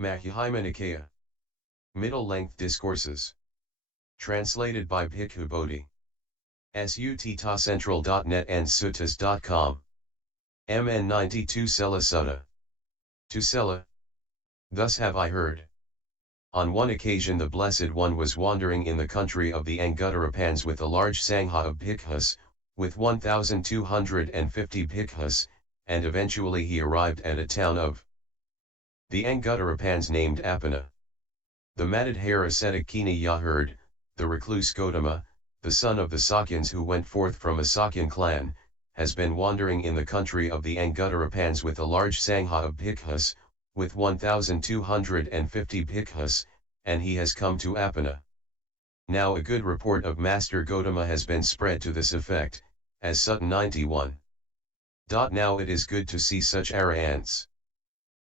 Majjhima Nikaya. Middle-length discourses. Translated by Bhikkhu Bodhi. Sutta.central.net and suttas.com. MN 92 Sela Sutta. To Sela. Thus have I heard. On one occasion the Blessed One was wandering in the country of the Anguttarapanas with a large sangha of bhikkhus, with 1,250 bhikkhus, and eventually he arrived at a town of the Anguttarapanas named Appana. The Matadhara ascetic Kiniya heard, the recluse Gotama, the son of the Sakyans who went forth from a Sakyan clan, has been wandering in the country of the Anguttarapanas with a large sangha of bhikkhus, with 1,250 bhikkhus, and he has come to Appana. Now a good report of Master Gotama has been spread to this effect, as Sutta 91. Now it is good to see such arahants.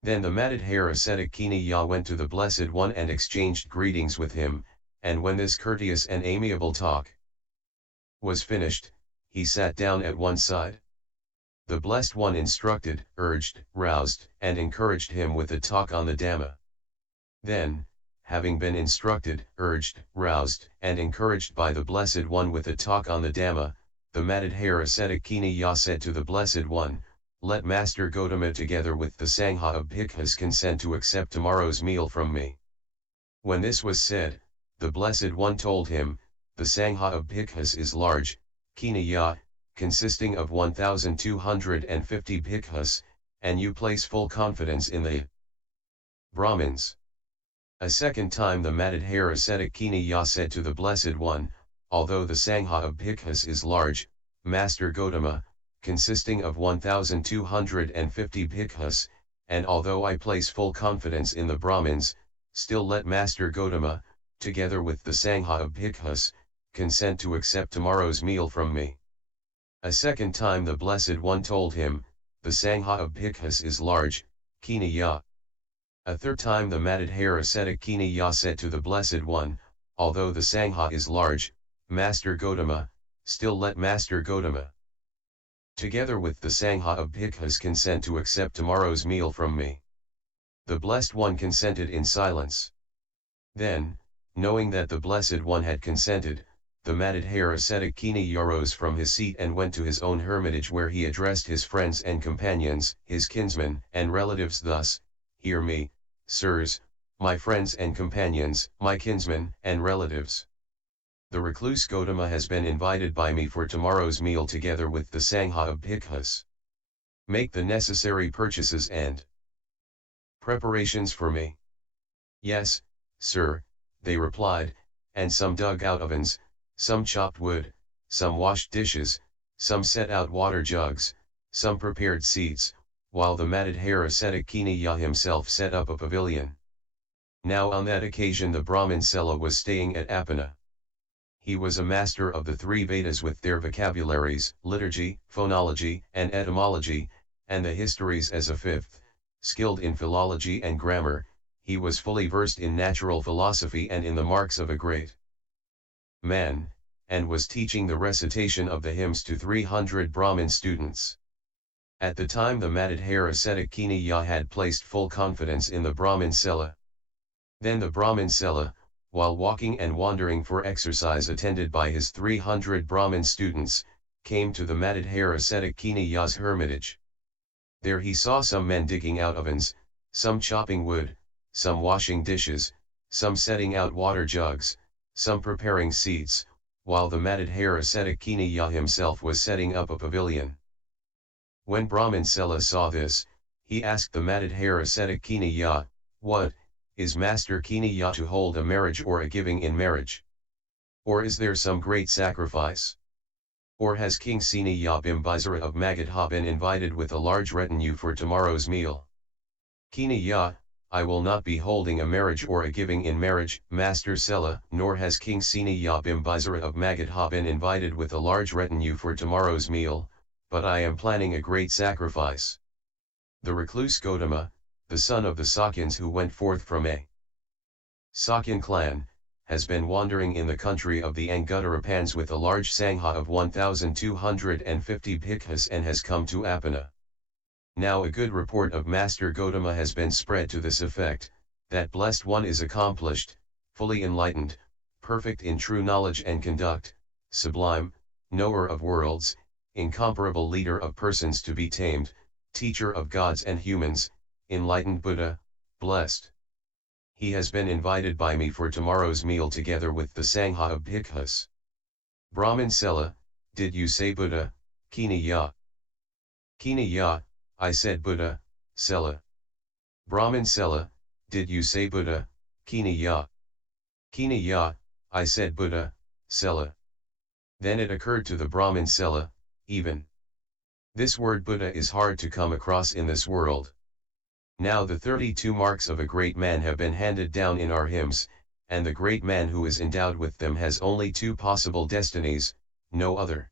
Then the Matadhara ascetic Kiniya went to the Blessed One and exchanged greetings with him, and when this courteous and amiable talk was finished, he sat down at one side. The Blessed One instructed, urged, roused, and encouraged him with a talk on the Dhamma. Then, having been instructed, urged, roused, and encouraged by the Blessed One with a talk on the Dhamma, the Matadhara ascetic Kiniya said to the Blessed One, "Let Master Gotama together with the Sangha of Bhikkhus consent to accept tomorrow's meal from me." When this was said, the Blessed One told him, "The Sangha of Bhikkhus is large, Kiniya, consisting of 1,250 bhikkhus, and you place full confidence in the Brahmins." A second time the Matadhara ascetic Kiniya said to the Blessed One, "Although the Sangha of bhikkhus is large, Master Gotama, consisting of 1,250 bhikkhus, and although I place full confidence in the Brahmins, still let Master Gotama, together with the Sangha of bhikkhus, consent to accept tomorrow's meal from me." A second time the Blessed One told him, "The Sangha of bhikkhus is large, Kiniya." A third time the Matadhara ascetic Kiniya said to the Blessed One, "Although the Sangha is large, Master Gotama, still let Master Gotama, together with the Sangha of bhikkhus consent to accept tomorrow's meal from me." The Blessed One consented in silence. Then, knowing that the Blessed One had consented, the Matadhara ascetic Kiniya rose from his seat and went to his own hermitage where he addressed his friends and companions, his kinsmen and relatives thus, "Hear me, sirs, my friends and companions, my kinsmen and relatives. The recluse Gotama has been invited by me for tomorrow's meal together with the Sangha of bhikkhus. Make the necessary purchases and preparations for me." "Yes, sir," they replied, and some dug out ovens, some chopped wood, some washed dishes, some set out water jugs, some prepared seats, while the Matadhara ascetic Kiniya himself set up a pavilion. Now on that occasion the Brahmin Sela was staying at Appana. He was a master of the three Vedas with their vocabularies, liturgy, phonology, and etymology, and the histories as a fifth, skilled in philology and grammar. He was fully versed in natural philosophy and in the marks of a great man, and was teaching the recitation of the hymns to 300 Brahmin students. At the time the Matadhara ascetic Kiniya had placed full confidence in the Brahmin Sela. Then the Brahmin Sela, while walking and wandering for exercise attended by his 300 Brahmin students, came to the Matadhara ascetic Kiniya's hermitage. There he saw some men digging out ovens, some chopping wood, some washing dishes, some setting out water jugs, some preparing seats, while the Matadhara ascetic Kiniya himself was setting up a pavilion. When Brahmin Sela saw this, he asked the Matadhara ascetic Kiniya, "What, is Master Kiniya to hold a marriage or a giving in marriage? Or is there some great sacrifice? Or has King Seniya Bimbisara of Magadha been invited with a large retinue for tomorrow's meal?" "Kiniya, I will not be holding a marriage or a giving in marriage, Master Sela, nor has King Seniya Bimbisara of Magadha been invited with a large retinue for tomorrow's meal, but I am planning a great sacrifice. The recluse Gotama, the son of the Sakyans who went forth from a Sakyan clan, has been wandering in the country of the Anguttarapanas with a large sangha of 1,250 bhikkhus and has come to Appana. Now a good report of Master Gotama has been spread to this effect, That blessed one is accomplished, fully enlightened, perfect in true knowledge and conduct, sublime, knower of worlds, incomparable leader of persons to be tamed, teacher of gods and humans, enlightened Buddha, blessed. He has been invited by me for tomorrow's meal together with the Sangha of Bhikkhus. Brahmin Sela, did you say Buddha, Kini ya? Kini ya, I said Buddha, Sela. Brahmin Sela, did you say Buddha, Kini ya? Kini ya, I said Buddha, Sela. Then it occurred to the Brahmin Sela, even. This word Buddha is hard to come across in this world. Now the 32 marks of a great man have been handed down in our hymns, and the great man who is endowed with them has only two possible destinies, no other.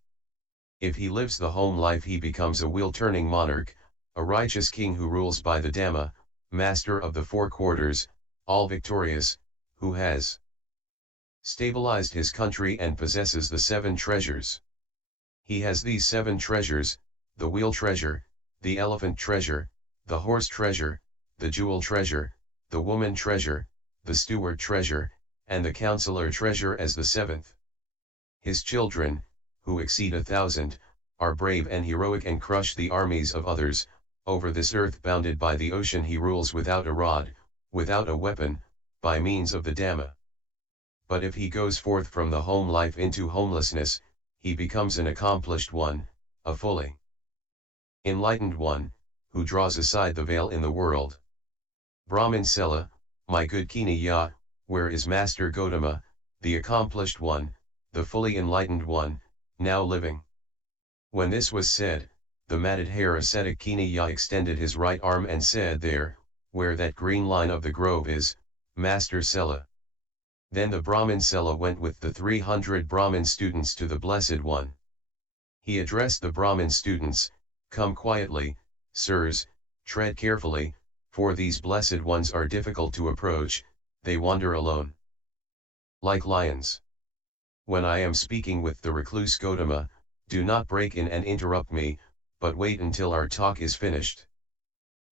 If he lives the home life he becomes a wheel-turning monarch, a righteous king who rules by the Dhamma, master of the four quarters, all victorious, who has stabilized his country and possesses the 7 treasures. He has these 7 treasures, the wheel treasure, the elephant treasure, the horse treasure, the jewel treasure, the woman treasure, the steward treasure, and the counselor treasure as the 7th. His children, who exceed 1,000, are brave and heroic and crush the armies of others. Over this earth bounded by the ocean he rules without a rod, without a weapon, by means of the Dhamma. But if he goes forth from the home life into homelessness, he becomes an accomplished one, a fully enlightened one, who draws aside the veil in the world. Brahmin Sela, my good Kini ya, where is Master Gotama, the accomplished one, the fully enlightened one, now living? When this was said, the matted hair ascetic Kini ya extended his right arm and said, there, where that green line of the grove is, Master Sela. Then the Brahmin Sela went with the 300 Brahmin students to the Blessed One. He addressed the Brahmin students, come quietly, sirs, tread carefully, for these blessed ones are difficult to approach, they wander alone like lions. When I am speaking with the recluse Gotama, do not break in and interrupt me, but wait until our talk is finished.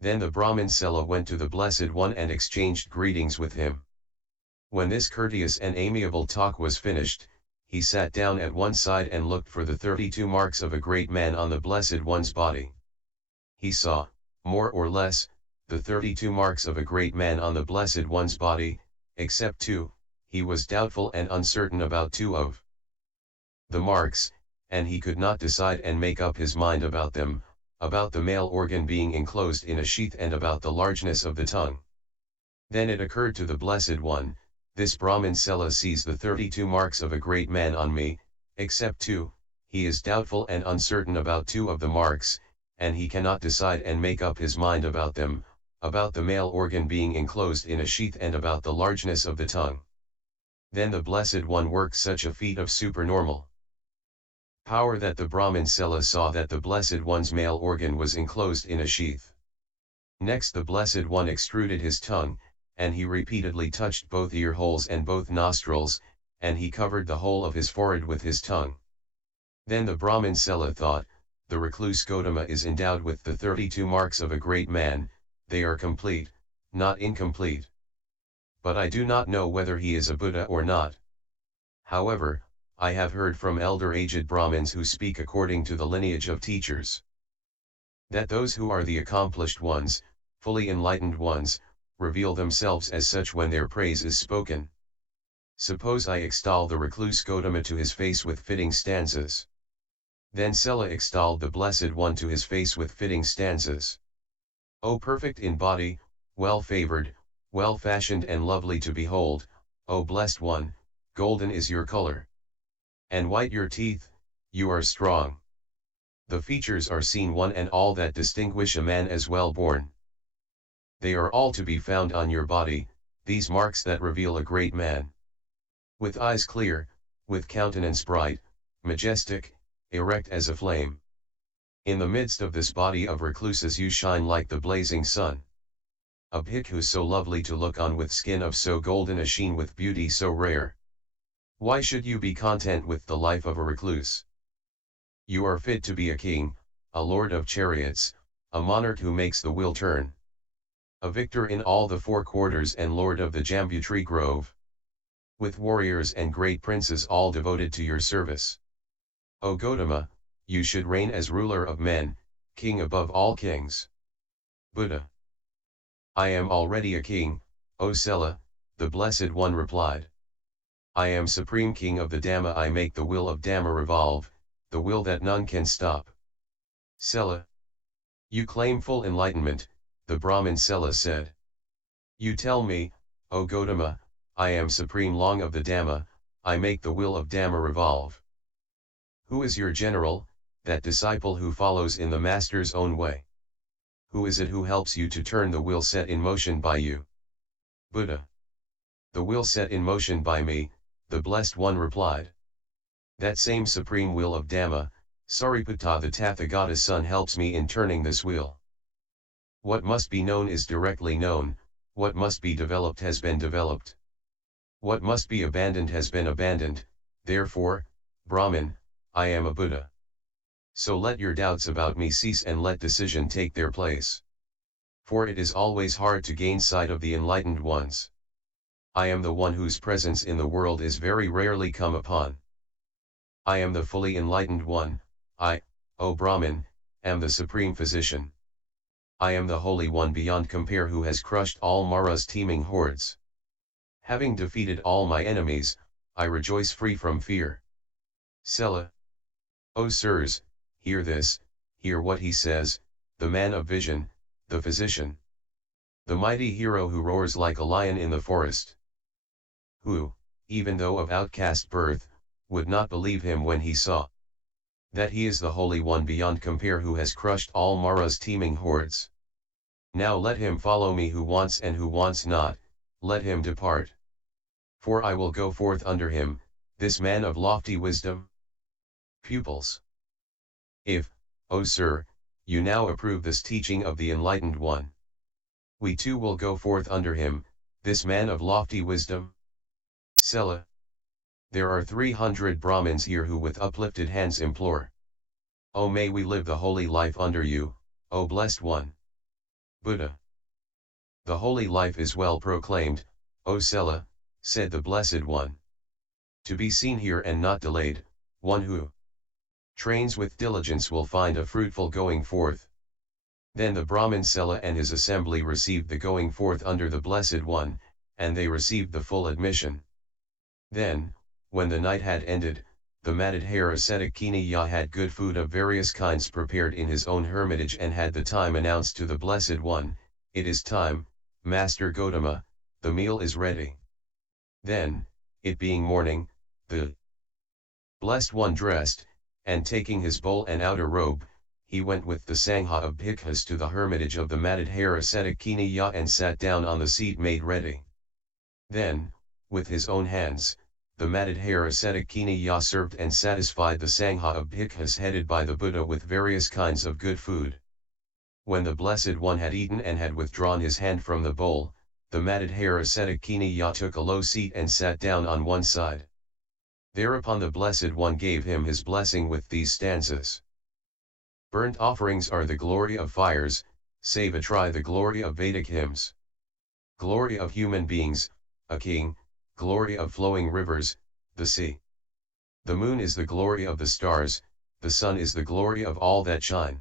Then the Brahmin Sela went to the Blessed One and exchanged greetings with him. When this courteous and amiable talk was finished, he sat down at one side and looked for the 32 marks of a great man on the Blessed One's body. He saw, more or less, the 32 marks of a great man on the Blessed One's body, except 2, he was doubtful and uncertain about 2 of the marks, and he could not decide and make up his mind about them, about the male organ being enclosed in a sheath and about the largeness of the tongue. Then it occurred to the Blessed One, this Brahmin Sela sees the 32 marks of a great man on me, except 2, he is doubtful and uncertain about 2 of the marks, and he cannot decide and make up his mind about them, about the male organ being enclosed in a sheath and about the largeness of the tongue. Then the Blessed One worked such a feat of supernormal power that the Brahmin Sela saw that the Blessed One's male organ was enclosed in a sheath. Next the Blessed One extruded his tongue, and he repeatedly touched both ear holes and both nostrils, and he covered the whole of his forehead with his tongue. Then the Brahmin Sela thought, the recluse Gotama is endowed with the 32 marks of a great man, they are complete, not incomplete. But I do not know whether he is a Buddha or not. However, I have heard from elder aged Brahmins who speak according to the lineage of teachers, that those who are the accomplished ones, fully enlightened ones, reveal themselves as such when their praise is spoken. Suppose I extol the recluse Gotama to his face with fitting stanzas. Then Sela extolled the Blessed One to his face with fitting stanzas. O perfect in body, well favored, well fashioned and lovely to behold, O blessed one, golden is your color, and white your teeth, you are strong. The features are seen one and all that distinguish a man as well born. They are all to be found on your body, these marks that reveal a great man. With eyes clear, with countenance bright, majestic, erect as a flame. In the midst of this body of recluses you shine like the blazing sun. A bhikkhu so lovely to look on with skin of so golden a sheen with beauty so rare. Why should you be content with the life of a recluse? You are fit to be a king, a lord of chariots, a monarch who makes the wheel turn. A victor in all the four quarters and lord of the Jambu-tree Grove. With warriors and great princes all devoted to your service. O Gotama, you should reign as ruler of men, king above all kings. Buddha. I am already a king, O Sela, the Blessed One replied. I am supreme king of the Dhamma I make the wheel of Dhamma revolve, the will that none can stop. Sela. You claim full enlightenment, the Brahmin Sela said. You tell me, O Gotama, I am supreme long of the Dhamma, I make the wheel of Dhamma revolve. Who is your general, that disciple who follows in the master's own way? Who is it who helps you to turn the wheel set in motion by you? Buddha. The wheel set in motion by me, the Blessed One replied. That same supreme wheel of Dhamma, Sariputta the Tathagata's son helps me in turning this wheel. What must be known is directly known, what must be developed has been developed. What must be abandoned has been abandoned, therefore, Brahmin, I am a Buddha. So let your doubts about me cease and let decision take their place. For it is always hard to gain sight of the enlightened ones. I am the one whose presence in the world is very rarely come upon. I am the fully enlightened one, I, O Brahmin, am the supreme physician. I am the Holy One beyond compare who has crushed all Mara's teeming hordes. Having defeated all my enemies, I rejoice free from fear. Sela. O sirs, hear this, hear what he says, the man of vision, the physician. The mighty hero who roars like a lion in the forest. Who, even though of outcast birth, would not believe him when he saw that he is the Holy One beyond compare who has crushed all Mara's teeming hordes. Now let him follow me who wants and who wants not, let him depart. For I will go forth under him, this man of lofty wisdom. Pupils. If, O sir, you now approve this teaching of the enlightened one, we too will go forth under him, this man of lofty wisdom. Sela. There are 300 Brahmins here who with uplifted hands implore. O may we live the holy life under you, O Blessed One. Buddha. The holy life is well proclaimed, O Sela, said the Blessed One. To be seen here and not delayed, one who trains with diligence will find a fruitful going forth. Then the Brahmin Sela and his assembly received the going forth under the Blessed One, and they received the full admission. Then, when the night had ended, the matted hair ascetic Kinaya had good food of various kinds prepared in his own hermitage and had the time announced to the Blessed One, it is time, Master Gotama, the meal is ready. Then, it being morning, the Blessed One dressed, and taking his bowl and outer robe, he went with the Sangha of Bhikkhus to the hermitage of the matted hair ascetic Kinaya and sat down on the seat made ready. Then, with his own hands, the matted hair ascetic Kinaya served and satisfied the Sangha of Bhikkhus headed by the Buddha with various kinds of good food. When the Blessed One had eaten and had withdrawn his hand from the bowl, the matted hair ascetic Kinaya took a low seat and sat down on one side. Thereupon the Blessed One gave him his blessing with these stanzas. Burnt offerings are the glory of fires, Savatri the glory of Vedic hymns. Glory of human beings, a king, glory of flowing rivers, the sea. The moon is the glory of the stars, the sun is the glory of all that shine.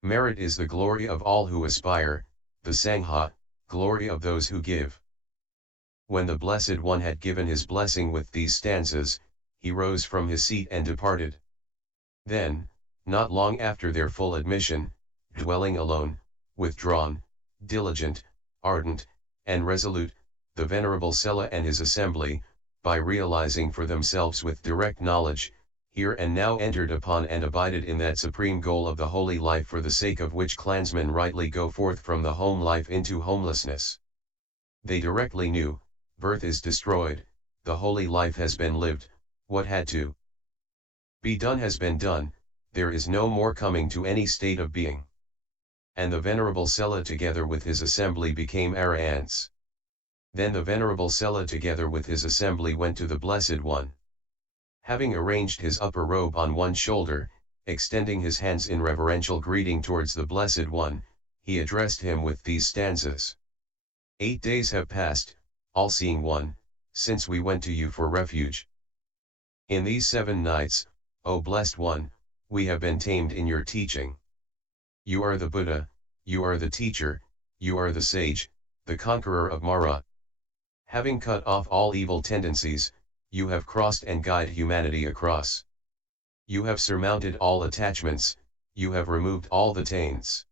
Merit is the glory of all who aspire, the Sangha, glory of those who give. When the Blessed One had given his blessing with these stanzas, he rose from his seat and departed. Then, not long after their full admission, dwelling alone, withdrawn, diligent, ardent, and resolute, the Venerable Sela and his assembly, by realizing for themselves with direct knowledge, here and now entered upon and abided in that supreme goal of the holy life for the sake of which clansmen rightly go forth from the home life into homelessness. They directly knew, birth is destroyed, the holy life has been lived, what had to be done has been done, there is no more coming to any state of being. And the Venerable Sela together with his assembly became Arahants. Then the Venerable Sela together with his assembly went to the Blessed One. Having arranged his upper robe on one shoulder, extending his hands in reverential greeting towards the Blessed One, he addressed him with these stanzas. 8 days have passed, all-seeing one, since we went to you for refuge. In these 7 nights, O blessed one, we have been tamed in your teaching. You are the Buddha, you are the teacher, you are the sage, the conqueror of Mara. Having cut off all evil tendencies, you have crossed and guided humanity across. You have surmounted all attachments, you have removed all the taints.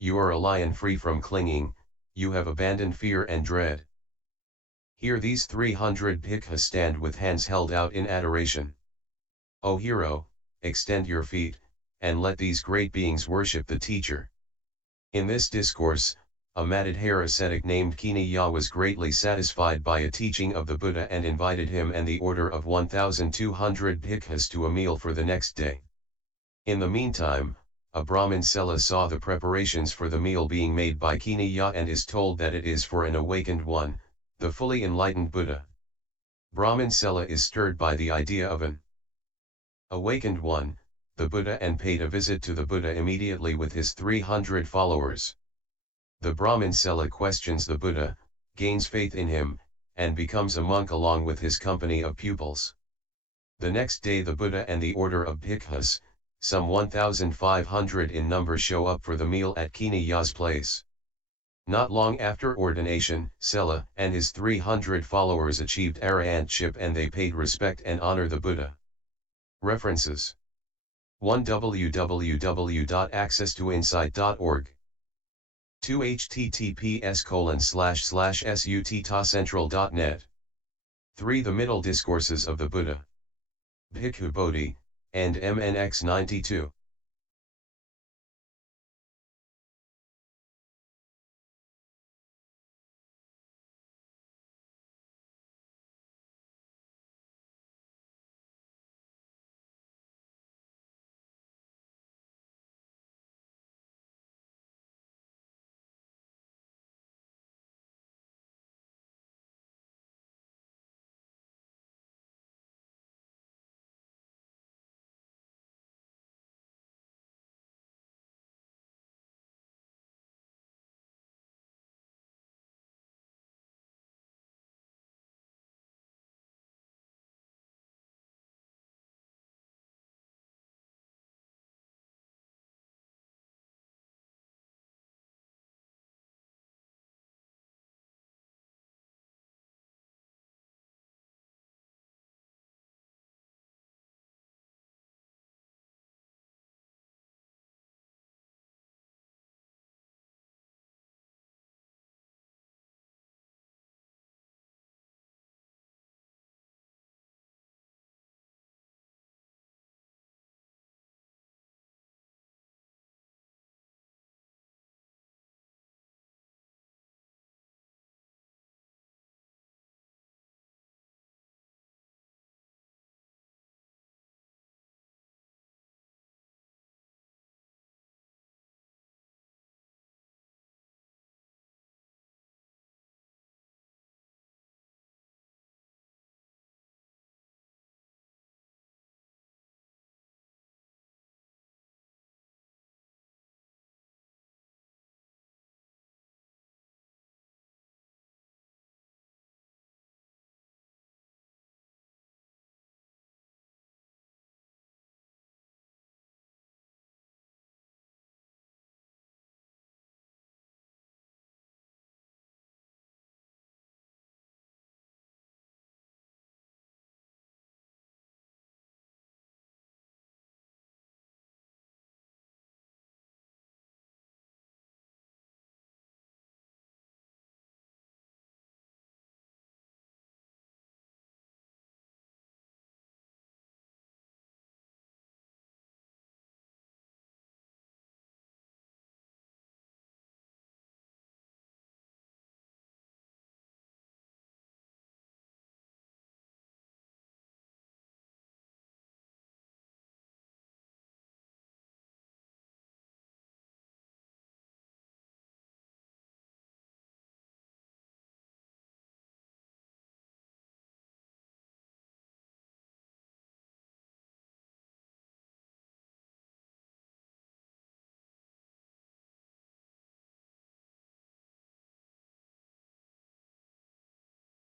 You are a lion free from clinging, you have abandoned fear and dread. Here these 300 bhikkhus stand with hands held out in adoration. O hero, extend your feet, and let these great beings worship the teacher. In this discourse, a matted hair ascetic named Kiniya was greatly satisfied by a teaching of the Buddha and invited him and the order of 1,200 bhikkhus to a meal for the next day. In the meantime, a Brahmin Sela saw the preparations for the meal being made by Kiniya and is told that it is for an awakened one, the fully enlightened Buddha. Brahmin Sela is stirred by the idea of an awakened one, the Buddha, and paid a visit to the Buddha immediately with his 300 followers. The Brahmin Sela questions the Buddha, gains faith in him, and becomes a monk along with his company of pupils. The next day the Buddha and the order of bhikkhus, some 1,500 in number, show up for the meal at Kiniya's place. Not long after ordination, Sela and his 300 followers achieved arahantship and they paid respect and honor the Buddha. References: 1. www.accesstoinsight.org. 2. https://suttacentral.net. 3. The Middle Discourses of the Buddha, Bhikkhu Bodhi, and MNX 92.